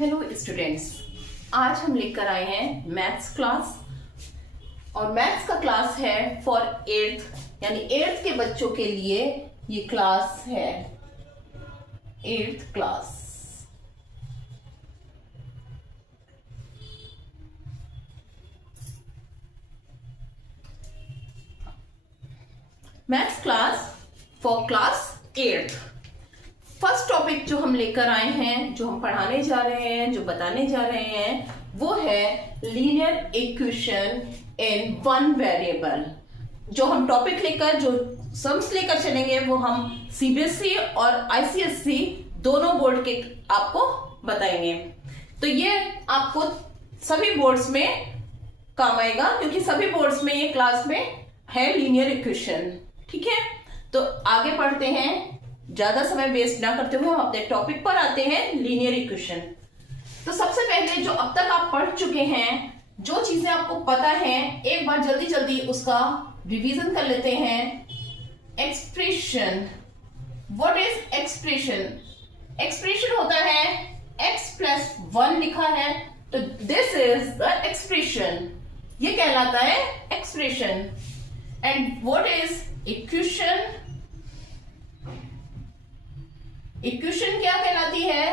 Hello students, आज हम लेकर आए हैं मैथ्स क्लास। और मैथ्स का क्लास है फॉर एट्थ, यानी एट्थ के बच्चों के लिए ये क्लास है, eighth class. Maths class for class eighth. First topic जो हम लेकर आए हैं, जो हम पढ़ाने जा रहे हैं, जो बताने जा रहे हैं, वो है linear equation in one variable. जो हम टॉपिक लेकर, जो सम्स लेकर चलेंगे, वो हम सीबीएसई और आईसीएसई दोनों बोर्ड के आपको बताएंगे। तो ये आपको सभी बोर्ड्स में काम आएगा, क्योंकि सभी बोर्ड्स में ये क्लास में है लीनियर इक्वेशन। ठीक है, तो आगे पढ़ते हैं, ज्यादा समय वेस्ट ना करते हुए हम अपने टॉपिक पर आते हैं, लीनियर इक्वेशन। तो सबसे पहले जो अब तक आप पढ़ चुके हैं, जो चीजें आपको पता हैं, एक बार जल्दी जल्दी उसका रिवीजन कर लेते हैं। Expression, what is expression? Expression होता है x प्लस 1 लिखा है, तो दिस इज द एक्सप्रेशन, ये कहलाता है expression. And what is equation? Equation क्या कहलाती है?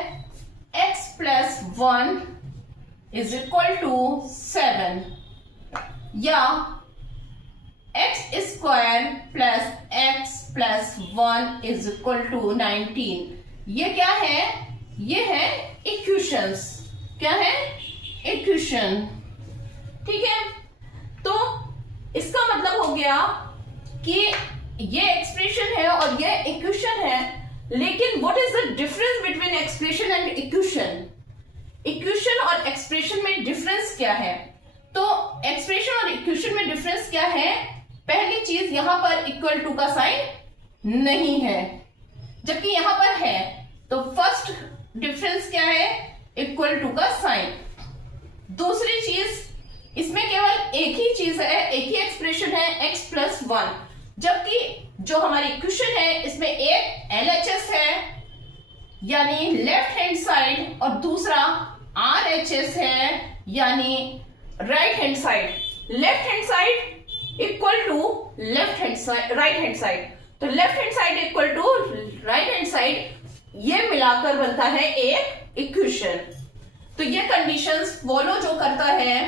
x plus 1 is equal to 7, या x square plus x plus 1 is equal to 19। ये क्या है? ये है इक्वेशंस। क्या है? इक्वेशन। ठीक है, तो इसका मतलब हो गया कि ये एक्सप्रेशन है और ये इक्वेशन है। लेकिन what is the difference between expression and equation? Equation और एक्सप्रेशन में डिफरेंस क्या है? तो एक्सप्रेशन और इक्वेशन में डिफरेंस क्या है? पहली चीज, यहां पर इक्वल टू का साइन नहीं है, जबकि यहां पर है। तो फर्स्ट डिफरेंस क्या है? इक्वल टू का साइन। दूसरी चीज, इसमें केवल एक ही चीज है, एक ही एक्सप्रेशन है, x प्लस 1, जबकि जो हमारी इक्वेशन है इसमें एक LHS है, यानी लेफ्ट हैंड साइड, और दूसरा RHS है, यानी right hand side. Left hand side equal to left hand side, right hand side. तो left hand side equal to right hand side, ये मिलाकर बनता है एक इक्वेशन। तो ये कंडीशंस फॉलो जो करता है,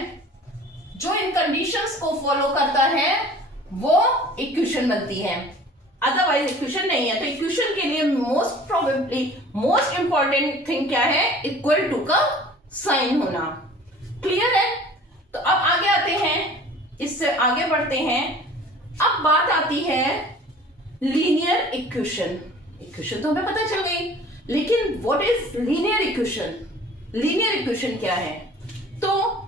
जो इन कंडीशंस को फॉलो करता है, वो इक्वेशन बनती है, अदरवाइज इक्वेशन नहीं है। तो इक्वेशन के लिए most probably most important thing क्या है? इक्वल टू का साइन होना। क्लियर है? तो अब आगे आते हैं, इससे आगे बढ़ते हैं। अब बात आती है लीनियर इक्वेशन। इक्वेशन तो हमें पता चल गई, लेकिन what is linear equation? Linear equation क्या है? तो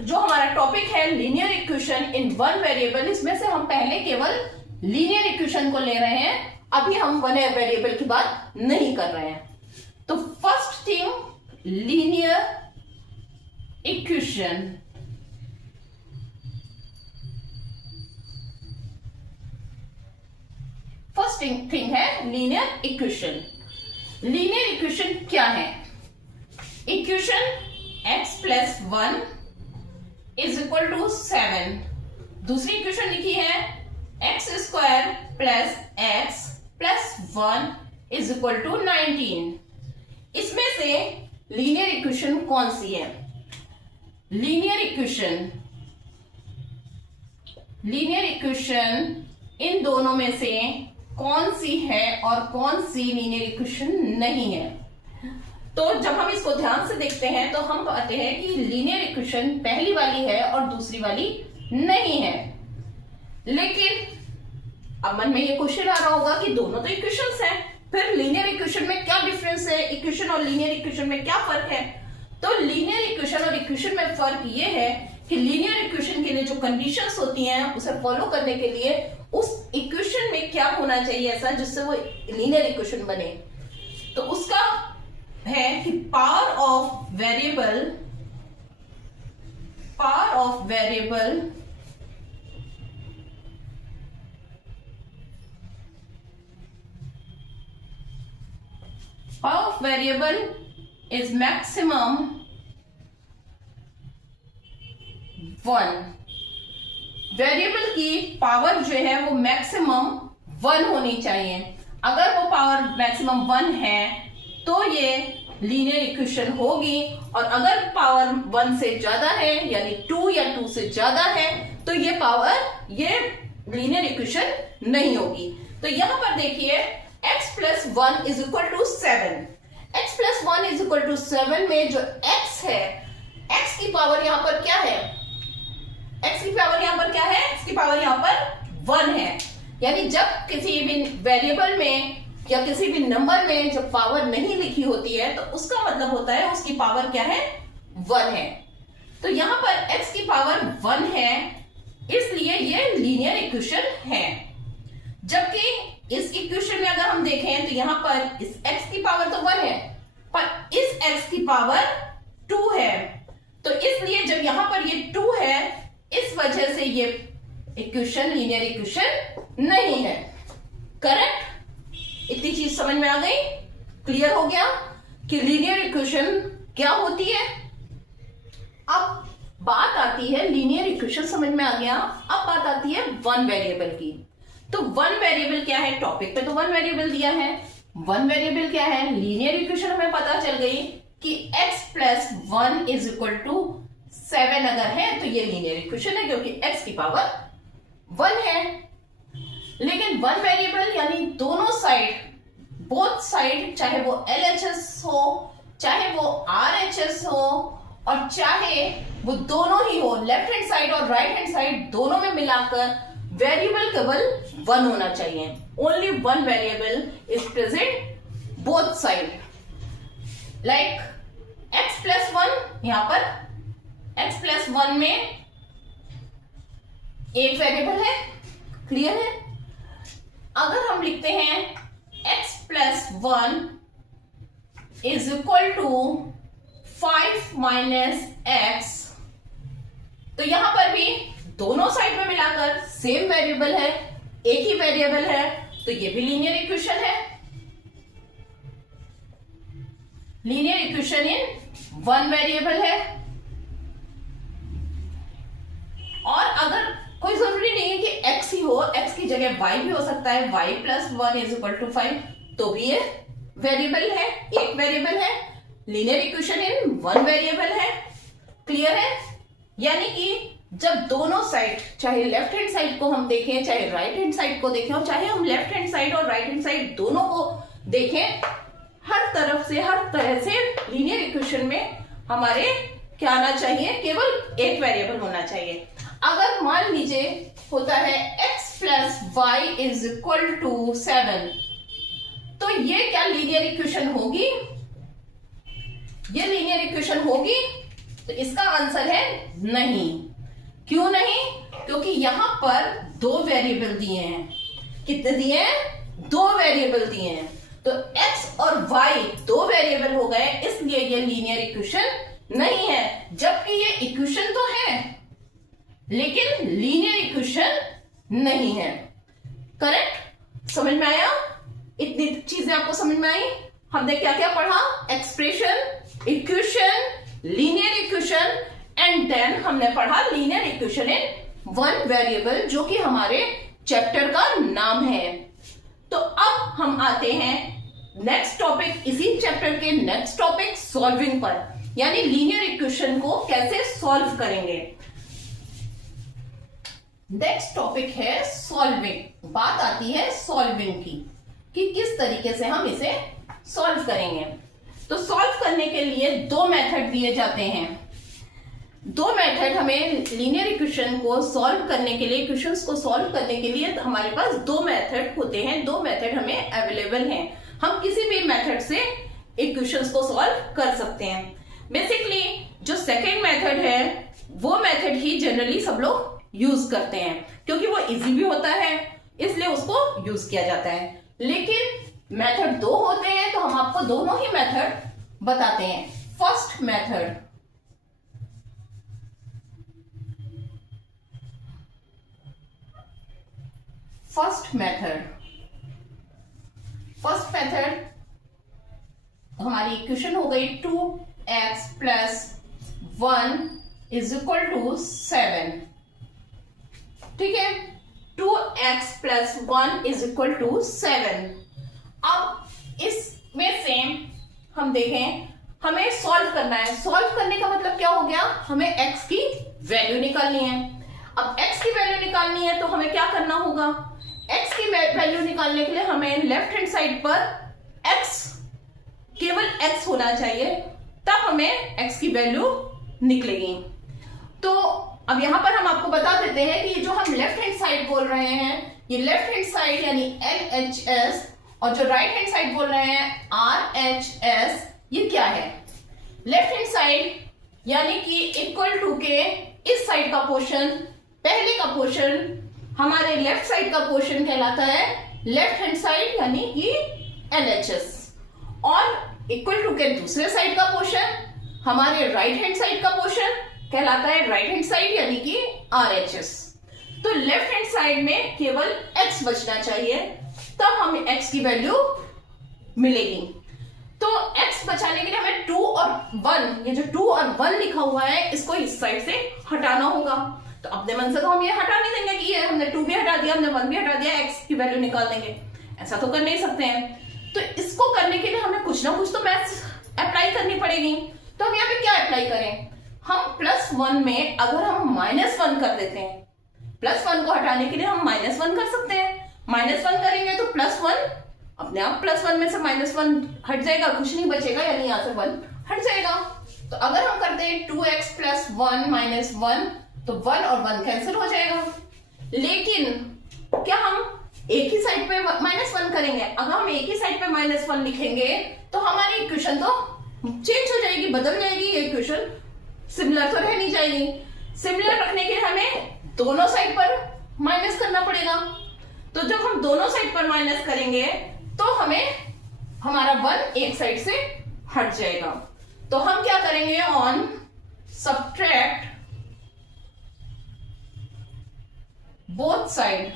जो हमारा टॉपिक है linear equation in one variable, इसमें से हम पहले केवल लीनियर इक्वेशन को ले रहे हैं, अभी हम वन वेरिएबल की बात नहीं कर रहे हैं। तो first thing, linear equation. First thing है लीनियर इक्वेशन। लीनियर इक्वेशन क्या है? Equation x plus 1 is equal to 7। दूसरी इक्वेशन लिखी है x square plus x plus 1 is equal to 19। इसमें से लीनियर इक्वेशन कौन सी है? लीनियर इक्वेशन इन दोनों में से कौन सी है और कौन सी लीनियर इक्वेशन नहीं है? तो जब हम इसको ध्यान से देखते हैं, तो हम पाते हैं कि लीनियर इक्वेशन पहली वाली है और दूसरी वाली नहीं है। लेकिन अब मन में ये क्वेश्चन आ रहा होगा कि दोनों तो इक्वेशंस हैं, फिर लीनियर इक्वेशन में क्या डिफरेंस है? इक्वेशन और लीनियर इक्वेशन में क्या फर्क है? तो लीनियर इक्वेशन और इक्वेशन में फर्क ये है कि लीनियर इक्वेशन के लिए जो कंडीशंस होती हैं, उसे फॉलो करने के लिए उस इक्वेशन में क्या होना चाहिए ऐसा जिससे वो लीनियर इक्वेशन बने। तो उसका है कि power of variable is maximum 1। Variable की पावर जो है वो मैक्सिमम 1 होनी चाहिए। अगर वो पावर मैक्सिमम 1 है तो ये लीनियर इक्वेशन होगी, और अगर पावर 1 से ज्यादा है यानी 2 या 2 से ज्यादा है तो ये लीनियर इक्वेशन नहीं होगी। तो यहां पर देखिए x plus 1 is equal to 7। x plus 1 is equal to 7 में जो x है, x की पावर यहां पर क्या है? x की पावर यहां पर क्या है? x की पावर यहां पर 1 है। यानी जब किसी भी वेरिएबल में या किसी भी नंबर में जब पावर नहीं लिखी होती है तो उसका मतलब होता है उसकी पावर क्या है? 1 है। तो यहां पर x की पावर 1 है, इसलिए ये लीनियर इक्वेशन है। जबकि इस इक्वेशन में अगर हम देखें तो यहां पर इस x की पावर तो 1 है, पर इस x की पावर 2 है। तो इसलिए जब यहां पर ये 2 है, इस वजह से ये इक्वेशन लीनियर इक्वेशन नहीं है। करेक्ट? इतनी चीज समझ में आ गई? क्लियर हो गया कि लीनियर इक्वेशन क्या होती है? अब बात आती है, लीनियर इक्वेशन समझ में आ गया, अब बात आती है वन वेरिएबल की। तो वन वेरिएबल क्या है? टॉपिक पे तो वन वेरिएबल दिया है। वन वेरिएबल क्या है? लीनियर इक्वेशन हमें पता चल गई कि x plus 1 is equal to 7 अगर है तो ये लीनियर इक्वेशन है, क्योंकि x की पावर 1 है। लेकिन वन वेरिएबल यानी दोनों साइड, बोथ साइड, चाहे वो LHS हो, चाहे वो RHS हो, और चाहे वो दोनों ही हो, लेफ्ट हैंड साइड और राइट हैंड साइड दोनों में मिलाकर वेरिएबल केवल 1 होना चाहिए। Only one variable is present both side. Like x plus 1, यहां पर x प्लस 1 में एक वेरिएबल है। क्लियर है? अगर हम लिखते हैं x plus 1 is equal to 5 minus x, तो यहां पर भी दोनों साइड में मिलाकर सेम वेरिएबल है, एक ही वेरिएबल है, तो ये भी लीनियर इक्वेशन है। Linear equation in one variable है। और अगर कोई जरूरी नहीं है कि x ही हो, x की जगह y भी हो सकता है। y plus 1 is equal to 5, तो भी ये वेरिएबल है, एक वेरिएबल है। Linear equation in one variable है। क्लियर है? यानी कि जब दोनों साइड, चाहे लेफ्ट हैंड साइड को हम देखें, चाहे राइट हैंड साइड को देखें, और चाहे हम लेफ्ट हैंड साइड और राइट हैंड साइड दोनों को देखें, हर तरफ से, हर तरह से लीनियर इक्वेशन में हमारे क्या आना चाहिए? केवल एक वेरिएबल होना चाहिए। अगर मान लीजिए होता है x plus y is equal to 7, तो ये क्या लीनियर इक्वेशन होगी? ये लीनियर इक्वेशन होगी? तो इसका आंसर है नहीं। क्यों नहीं? क्योंकि यहां पर दो वेरिएबल दिए हैं। कितने दिए हैं? दो वेरिएबल दिए हैं। तो x और y दो वेरिएबल हो गए, इसलिए ये लीनियर इक्वेशन नहीं है। जबकि ये इक्वेशन तो है लेकिन लीनियर इक्वेशन नहीं है। करेक्ट? समझ में आया? इतनी चीजें आपको समझ में आई? हमने क्या क्या पढ़ा? Expression, equation, linear equation, and then हमने पढ़ा linear equation in one variable, जो कि हमारे चैप्टर का नाम है। तो अब हम आते हैं नेक्स्ट टॉपिक, इसी चैप्टर के नेक्स्ट टॉपिक सॉल्विंग पर, यानी लीनियर इक्वेशन को कैसे सॉल्व करेंगे। नेक्स्ट टॉपिक है सॉल्विंग। बात आती है सॉल्विंग की कि किस तरीके से हम इसे सॉल्व करेंगे। तो सॉल्व करने के लिए दो मेथड दिए जाते हैं। दो मेथड हमें लीनियर इक्वेशन को सॉल्व करने के लिए, इक्वेशंस को सॉल्व करने के लिए हमारे पास दो मेथड होते हैं। दो मेथड हमें अवेलेबल हैं। हम किसी भी मेथड से इक्वेशंस को सॉल्व कर सकते हैं। बेसिकली जो सेकेंड मेथड है वो मेथड ही जनरली सब लोग यूज करते हैं, क्योंकि वो इजी भी होता है, इसलिए उसको यूज किया जाता है। लेकिन मेथड दो होते हैं, तो हम आपको दोनों ही मेथड बताते हैं। फर्स्ट मेथड, फर्स्ट मेथड तो हमारी इक्वेशन हो गई 2x plus 1 is equal to 7। ठीक है, 2x plus 1 is equal to 7। अब इसमें से हम देखें, हमें सॉल्व करना है। सॉल्व करने का मतलब क्या हो गया, हमें x की वैल्यू निकालनी है। अब x की वैल्यू निकालनी है तो हमें क्या करना होगा, x की वैल्यू निकालने के लिए हमें लेफ्ट हैंड साइड पर x, केवल x होना चाहिए, तब हमें x की वैल्यू निकलेगी। तो अब यहां पर हम आपको बता देते हैं कि जो हम लेफ्ट हैंड साइड बोल रहे हैं, ये लेफ्ट हैंड साइड यानी LHS, और जो राइट हैंड साइड बोल रहे हैं RHS, ये क्या है। लेफ्ट हैंड साइड यानी कि इक्वल टू के इस साइड का पोर्शन, पहले का पोर्शन हमारे लेफ्ट साइड का पोर्शन कहलाता है लेफ्ट हैंड साइड यानी कि LHS, और इक्वल टू के दूसरे साइड का पोर्शन हमारे राइट हैंड साइड का पोर्शन कहलाता है राइट हैंड साइड यानी कि RHS। तो लेफ्ट हैंड साइड में केवल x बचना चाहिए, तब हमें x की वैल्यू मिलेगी। तो x बचाने के लिए हमें 2 और 1, ये जो 2 और 1 लिखा हुआ है, इसको इस साइड से हटाना होगा। तो अपने मन से तो हम ये हटा नहीं देंगे कि ये हमने 2 भी हटा दिया, हमने 1 भी हटा दिया, x की वैल्यू निकाल देंगे, ऐसा तो कर नहीं सकते हैं। तो इसको करने के लिए हमें कुछ ना कुछ तो मैथ्स अप्लाई करनी पड़ेगी। तो हम यहाँ पे क्या अप्लाई करें, हम +1 में अगर हम -1 कर देते हैं, +1 को हटाने के लिए हम -1 कर सकते हैं। -1 करेंगे तो +1 अपने आप +1 में से -1 हट जाएगा, कुछ नहीं बचेगा, यानी यहाँ से 1 हट जाएगा। तो अगर हम करते हैं 2x प्लस 1 माइनस 1, तो 1 और 1 कैंसिल हो जाएगा। लेकिन क्या हम एक ही साइड पे -1 करेंगे? अगर हम एक ही साइड पे -1 लिखेंगे तो हमारी इक्वेशन तो चेंज हो जाएगी, बदल जाएगी। ये इक्वेशन सिमिलर तो रह नहीं जाएगी। सिमिलर रखने के लिए हमें दोनों साइड पर माइनस करना पड़ेगा। तो जब हम दोनों साइड पर माइनस करेंगे तो हमें हमारा 1 एक साइड से हट जाएगा। तो हम क्या करेंगे, ऑन सब्ट्रैक्ट बोथ साइड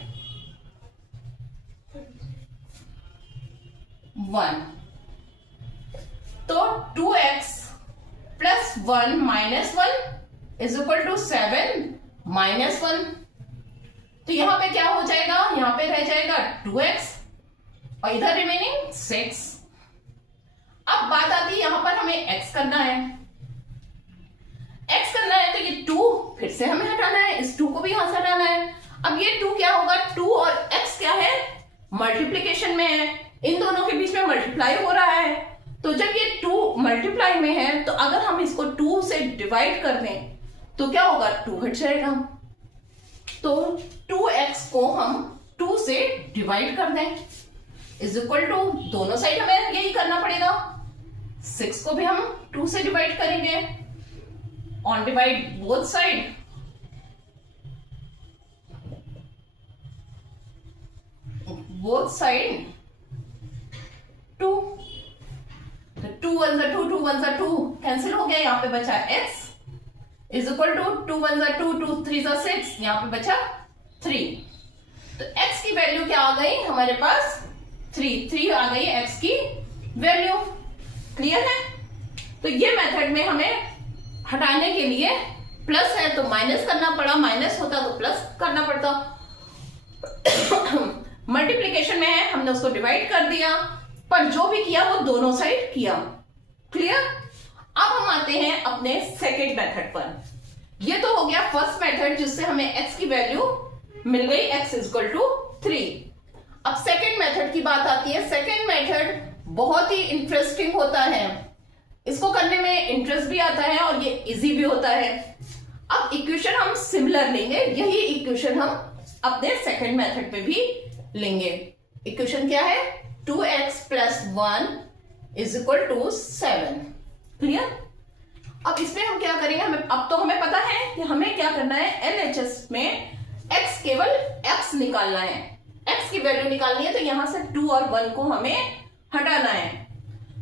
1, तो 2x plus 1 minus 1 is equal to 7 minus 1। तो यहां पे क्या हो जाएगा, यहां पे रह जाएगा 2x और इधर रिमेनिंग 6। अब बात आती है यहां पर हमें x करना है। x करना है तो ये 2 फिर से हमें हटाना है, इस 2 को भी यहां से हटाना है। अब ये 2 क्या होगा, 2 और x क्या है, मल्टीप्लीकेशन में है, इन दोनों के बीच में मल्टीप्लाई हो रहा है। तो जब ये 2 मल्टीप्लाई में है तो अगर हम इसको 2 से डिवाइड कर दें तो क्या होगा, 2 हट जाएगा। तो 2x को हम 2 से डिवाइड कर दें इज इक्वल टू, दोनों साइड हमें यही करना पड़ेगा। 6 को भी हम 2 से डिवाइड करेंगे, on divide both side, both side 2। तो 2 1 जा 2, 2 1 जा 2 कैंसिल हो गया, यहां पे बचा x इज इक्वल टू 2 1 जा 2, 2 3 जा 6, यहां पे बचा 3। तो x की वैल्यू क्या आ गई हमारे पास, 3 आ गई x की वैल्यू। क्लियर है। तो ये मेथड में हमें हटाने के लिए प्लस है तो माइनस करना पड़ा, माइनस होता तो प्लस करना पड़ता। मल्टीप्लीकेशन में है, हमने उसको डिवाइड कर दिया, पर जो भी किया वो दोनों साइड किया। क्लियर। अब हम आते हैं अपने सेकेंड मेथड पर। ये तो हो गया फर्स्ट मेथड जिससे हमें x की वैल्यू मिल गई, x इज इक्वल टू 3। अब सेकेंड मेथड की बात आती है। सेकेंड मेथड बहुत ही इंटरेस्टिंग होता है, इसको करने में इंटरेस्ट भी आता है और ये इजी भी होता है। अब इक्वेशन हम सिमिलर लेंगे, यही इक्वेशन हम अपने सेकेंड मेथड पे भी लेंगे। इक्वेशन क्या है, 2x plus 1 is equal to 7। Clear. अब इसमें हम क्या करेंगे, अब तो हमें पता है कि हमें क्या करना है, LHS में x केवल x निकालना है, x की वैल्यू निकालनी है। तो यहां से 2 और 1 को हमें हटाना है।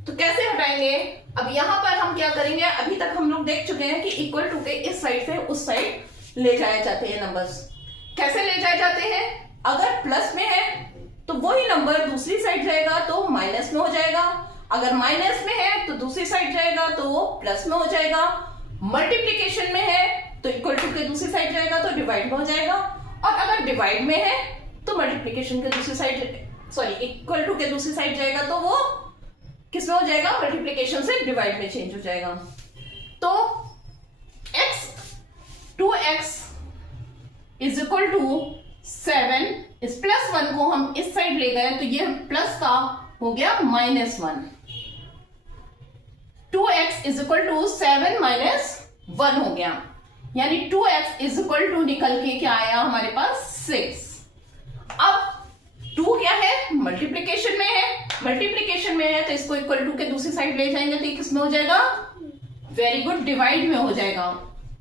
तो कैसे हटाएंगे, अब यहां पर हम क्या करेंगे, अभी तक हम लोग देख चुके हैं कि इक्वल टू के इस साइड से उस साइड ले जाए जाते हैं नंबर्स। कैसे ले जाए जाते हैं, अगर प्लस में है तो वही नंबर दूसरी साइड जाएगा तो माइनस में हो जाएगा, अगर माइनस में है तो दूसरी साइड जाएगा तो वो प्लस में हो जाएगा, मल्टीप्लीकेशन में है तो इक्वल टू के दूसरी साइड जाएगा तो डिवाइड में हो जाएगा, और अगर डिवाइड में है तो मल्टीप्लीकेशन के दूसरी साइड इक्वल टू के दूसरी साइड जाएगा तो वो किस में हो जाएगा, मल्टीप्लीकेशन से डिवाइड में चेंज हो जाएगा। तो x 2x is equal to 7, इस +1 को हम इस साइड ले गए तो ये प्लस का हो गया -1। 2x इज इक्वल टू 7 - 1 हो गया, यानी 2x इज इक्वल टू निकल के क्या आया हमारे पास 6। अब 2 क्या है, मल्टीप्लीकेशन में है, मल्टीप्लीकेशन में है तो इसको इक्वल टू के दूसरी साइड ले जाएंगे तो ये किस में हो जाएगा, वेरी गुड, डिवाइड में हो जाएगा।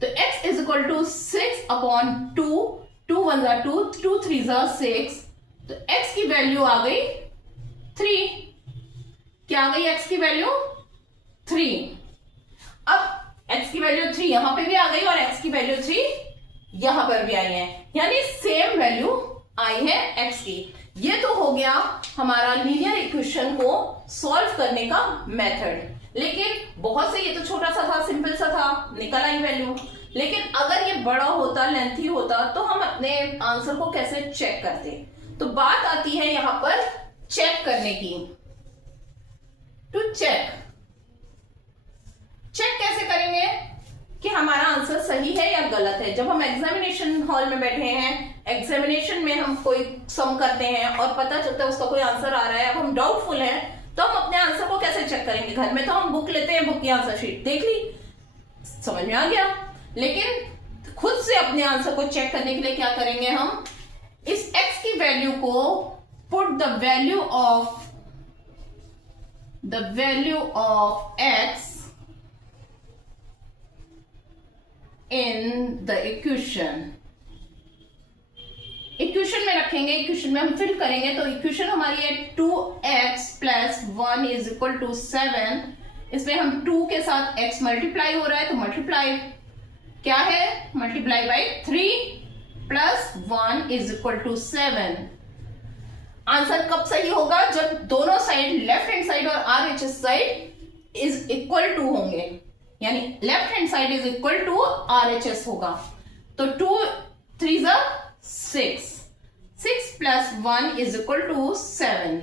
तो x इज इक्वल टू 6/2, 2 1 = 2, 2 3 = 6, तो x की वैल्यू आ गई 3। क्या आ गई x की वैल्यू 3। अब x की वैल्यू 3 यहां पे भी आ गई और x की वैल्यू 3 यहां पर भी आई है, यानी सेम वैल्यू आई है x की। ये तो हो गया हमारा लीनियर इक्वेशन को सॉल्व करने का मेथड। लेकिन बहुत से, ये तो छोटा सा था, सिंपल सा था, निकल आई वैल्यू। लेकिन अगर ये बड़ा होता, लेंथी होता, तो हम अपने आंसर को कैसे चेक करते। तो बात आती है यहां पर चेक करने की। टू चेक कैसे करेंगे कि हमारा आंसर सही है या गलत है। जब हम एग्जामिनेशन हॉल में बैठे हैं, एग्जामिनेशन में हम कोई सम करते हैं और पता चलता है उसका कोई आंसर आ रहा है, अब हम डाउटफुल हैं, तो हम अपने आंसर को कैसे चेक करेंगे। घर में तो हम बुक लेते हैं, बुक की आंसर शीट देख ली, समझ में आ गया। लेकिन खुद से अपने आंसर को चेक करने के लिए क्या करेंगे, हम इस x की वैल्यू को put the value of x in the equation में रखेंगे, इक्वेशन में हम फिल करेंगे। तो इक्वेशन हमारी है 2x + 1 = 7। इसमें हम 2 के साथ x मल्टीप्लाई हो रहा है तो मल्टीप्लाई क्या है, मल्टीप्लाई बाय 3 + 1 = 7। आंसर कब सही होगा, जब दोनों साइड, लेफ्ट हैंड साइड और RHS side is equal to होंगे, यानी left hand side is equal to RHS होगा। तो 2 3 = 6, 6 + 1 = 7,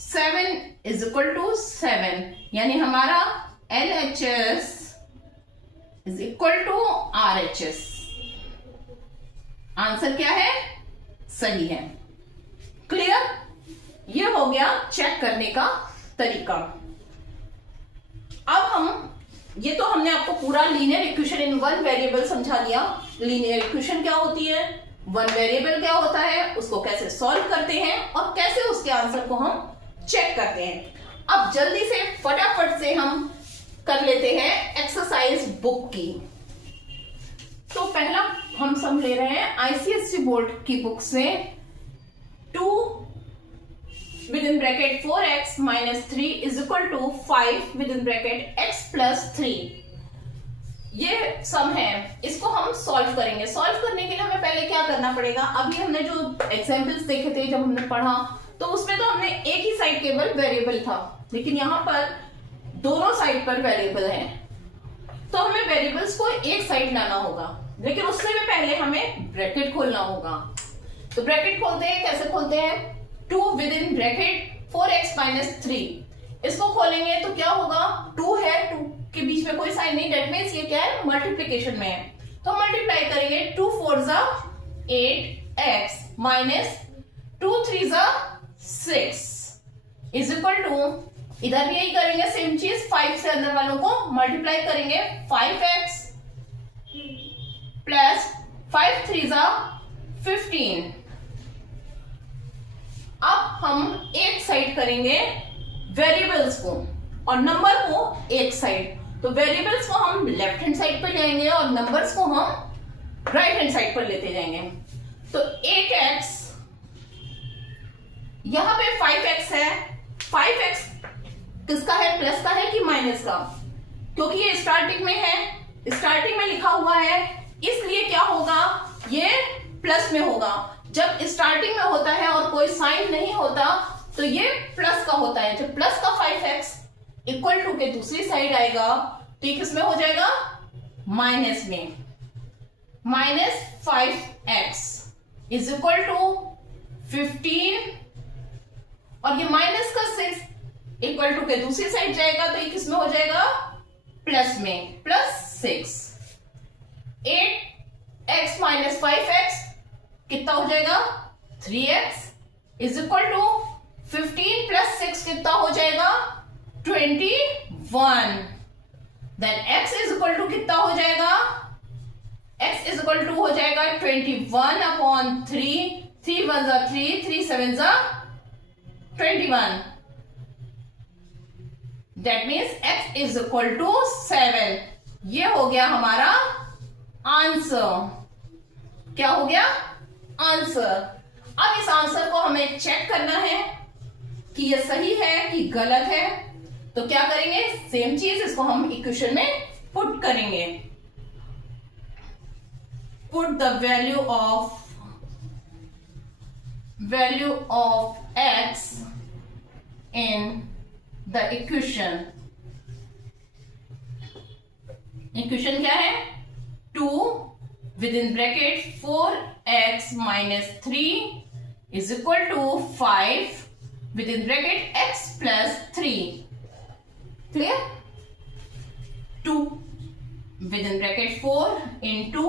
7 = 7, यानी हमारा LHS is equal to RHS। Answer क्या है, सही है। क्लियर, ये हो गया चेक करने का तरीका। अब हम, ये तो हमने आपको पूरा linear equation in one variable समझा दिया। लीनियर इक्वेशन क्या होती है, वन वेरिएबल क्या होता है, उसको कैसे सॉल्व करते हैं और कैसे उसके आंसर को हम चेक करते हैं। अब जल्दी से फटाफट से हम कर लेते हैं एक्सरसाइज बुक की। तो पहला हम सम ले रहे हैं आईसीएससी बोर्ड की बुक से। 2 within bracket 4x - 3 = 5 within bracket x + 3। ये सम है, इसको हम सॉल्व करेंगे। सॉल्व करने के लिए हमें पहले क्या करना पड़ेगा, अभी हमने जो एग्जाम्पल्स देखे थे, जब हमने पढ़ा तो उसमें तो हमने एक ही साइड केवल वेरिएबल था, लेकिन यहाँ पर दोनों साइड पर वेरिएबल है, तो हमें वेरिएबल्स को एक साइड लाना होगा। लेकिन उससे भी पहले हमें ब्रैकेट खोलना होगा। तो ब्रैकेट खोलते हैं, कैसे खोलते हैं, 2 within bracket 4x - 3, इसको खोलेंगे तो क्या होगा, 2 है, 2 के बीच में कोई साइन नहीं, डेट मीन्स ये क्या है, मल्टीप्लीकेशन में है। तो मल्टीप्लाई करेंगे, 2 4 = 8x - 2 3 = 6 = इधर भी यही करेंगे सेम चीज, 5 से अंदर वालों को मल्टीप्लाई करेंगे, 5x + 5 3 = 15। अब हम एक साइड करेंगे वेरिएबल्स को और नंबर को एक साइड। तो वेरिएबल्स को हम लेफ्ट हैंड साइड पर जाएंगे और नंबर्स को हम राइट हैंड साइड पर लेते जाएंगे। तो 8x, यहां पे 5x है, 5x किसका है, प्लस का है कि माइनस का, क्योंकि ये स्टार्टिंग में है, स्टार्टिंग में लिखा हुआ है, इसलिए क्या होगा, ये प्लस में होगा। जब स्टार्टिंग में होता है और कोई साइन नहीं होता तो ये प्लस का होता है। जब प्लस का 5x इक्वल टू के दूसरी साइड आएगा तो ये किसमें हो जाएगा, माइनस में। -5x इज इक्वल टू 15 और ये माइनस का 6 इक्वल टू के दूसरी साइड जाएगा तो ये किसमें हो जाएगा, प्लस में, +6। 8x - 5x कितना हो जाएगा, 3x इज इक्वल टू 15 + 6 कितना हो जाएगा, 21। Then x is equal to कितना हो जाएगा, x इज इक्वल टू हो जाएगा 21/3। 3 1 = 3, 3 7 = 21। That means x is equal to 7। ये हो गया हमारा आंसर। क्या हो गया, आंसर। अब इस आंसर को हमें चेक करना है कि ये सही है कि गलत है। तो क्या करेंगे, सेम चीज इसको हम इक्वेशन में पुट करेंगे। Put the value of x in the equation. Equation क्या है, 2 within bracket 4x - 3 is equal to 5 within bracket x plus 3. Clear? 2 within bracket 4 into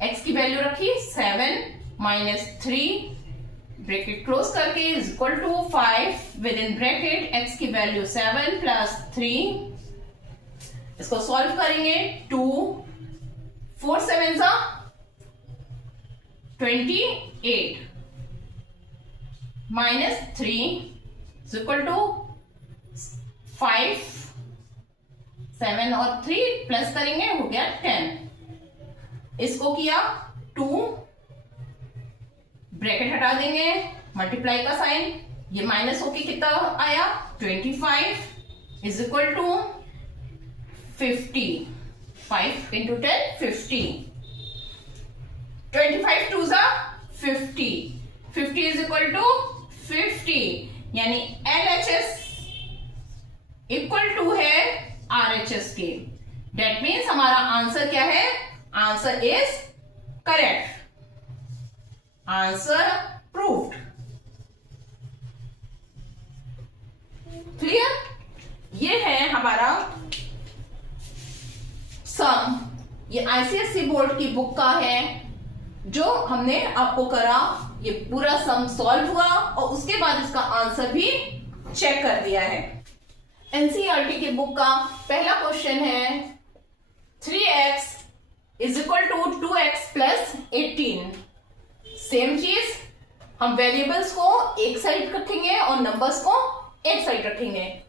x की वैल्यू रखी 7 - 3 ब्रैकेट क्लोज करके is equal to 5 within bracket x की value 7 plus 3। इसको solve करेंगे। 2 4 7 सा 28 -3 is equal to 5 7 और 3 प्लस करेंगे, हो गया 10। इसको किया 2 ब्रैकेट हटा देंगे, मल्टीप्लाई का साइन, ये माइनस होके कितना आया, 25 is equal to 50। 5 into 10 50। 25 2 सा 50। 50 is equal to 50, यानी LHS इक्वल टू है RHS के। डेट मीन्स हमारा आंसर क्या है, answer is correct, answer proved. Clear? ये है हमारा सम। ये ICSE बोर्ड की बुक का है जो हमने आपको करा। ये पूरा सम सॉल्व हुआ और उसके बाद इसका आंसर भी चेक कर दिया है। NCERT की बुक का पहला क्वेश्चन है 3x is equal to 2x plus 18। Same चीज, हम वेरिएबल्स को एक साइड रखेंगे और नंबर्स को एक साइड रखेंगे।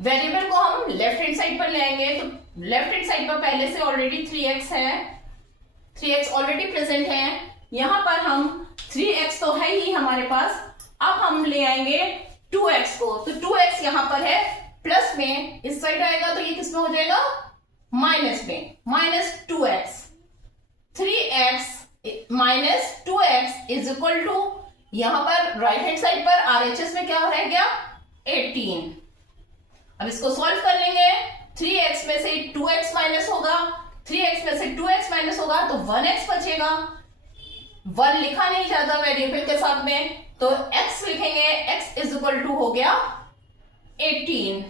वेरिएबल को हम लेफ्ट हैंड साइड पर ले आएंगे, तो लेफ्ट हैंड साइड पर पहले से ऑलरेडी 3x है, 3x ऑलरेडी प्रेजेंट है। यहां पर हम 3x तो है ही हमारे पास, अब हम ले आएंगे 2x को, तो 2x यहां पर है प्लस में, इस साइड आएगा तो ये किसमें हो जाएगा, माइनस में, -2x। 3x - 2x is equal to, यहां पर राइट हैंड साइड पर RHS में क्या रह गया, 18। अब इसको सॉल्व कर लेंगे। 3x में से 2x माइनस होगा, 3x में से 2x माइनस होगा तो 1x बचेगा। 1 लिखा नहीं जाता वेरिएबल के साथ में, तो x लिखेंगे, x इज इक्वल टू हो गया 18।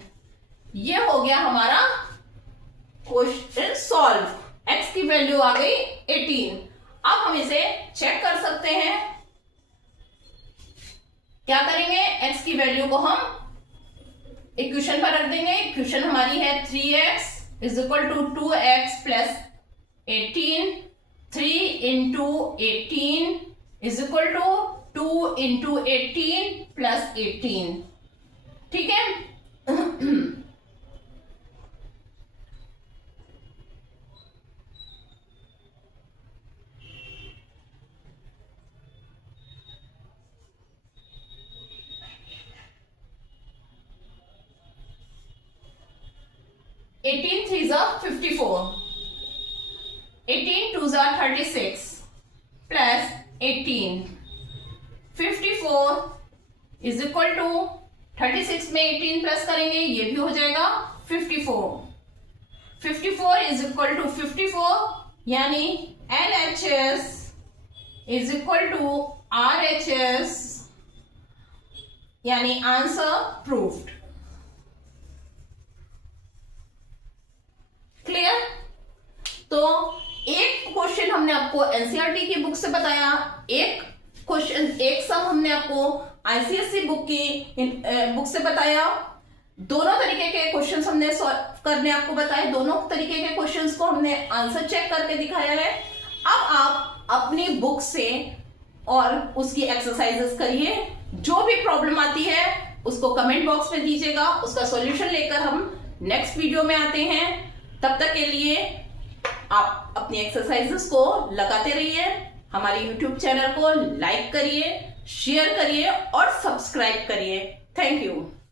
ये हो गया हमारा क्वेश्चन सॉल्व। x की वैल्यू आ गई 18। अब हम इसे चेक कर सकते हैं। क्या करेंगे, x की वैल्यू को हम इक्वेशन पर रख देंगे। इक्वेशन हमारी है 3x is equal to 2x plus 18। 3 into 18 is equal to 2 into 18 plus 18। ठीक है। 18 3s are 54, 18 2s are 36 plus 18, 54 is equal to 36 में 18 प्लस करेंगे, ये भी हो जाएगा 54। 54 इज इक्वल टू 54, यानी LHS is equal to RHS, यानी आंसर प्रूव्ड। क्लियर? तो एक क्वेश्चन हमने आपको एनसीईआरटी की बुक से बताया, एक क्वेश्चन, एक सम हमने आपको आईसीएसई बुक की बुक से बताया। दोनों तरीके के क्वेश्चंस हमने सॉल्व करने आपको बताए, दोनों तरीके के क्वेश्चंस को हमने आंसर चेक करके दिखाया है। अब आप अपनी बुक से और उसकी एक्सरसाइजेस करिए, जो भी प्रॉब्लम आती है उसको कमेंट बॉक्स में दीजिएगा, उसका सॉल्यूशन लेकर हम नेक्स्ट वीडियो में आते हैं। तब तक के लिए आप अपनी एक्सरसाइजेस को लगाते रहिए, हमारे YouTube चैनल को लाइक करिए, शेयर करिए और सब्सक्राइब करिए। Thank you.